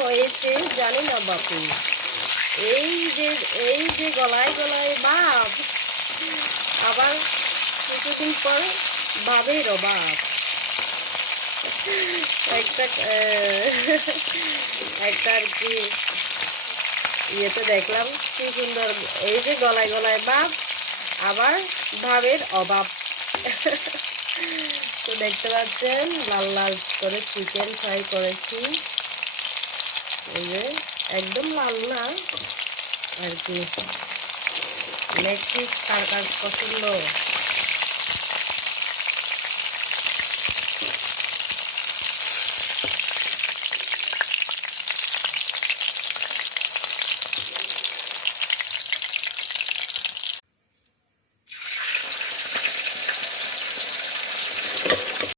হয়েছে জানি না বাপু। এই যে এই যে গলায় গলায় বাপ, আবার কিছুদিন পর বাবের অভাব। একটা একটা আর কি ইয়েতে দেখলাম কি সুন্দর, এই যে গলায় গলায় বাপ, আবার ভাবের অভাব। তো দেখতে পাচ্ছেন লাল লাল করে চিকেন ফ্রাই করেছি। এই যে একদম লাল না আর কি। লেগ পিস কার কার পছন্দ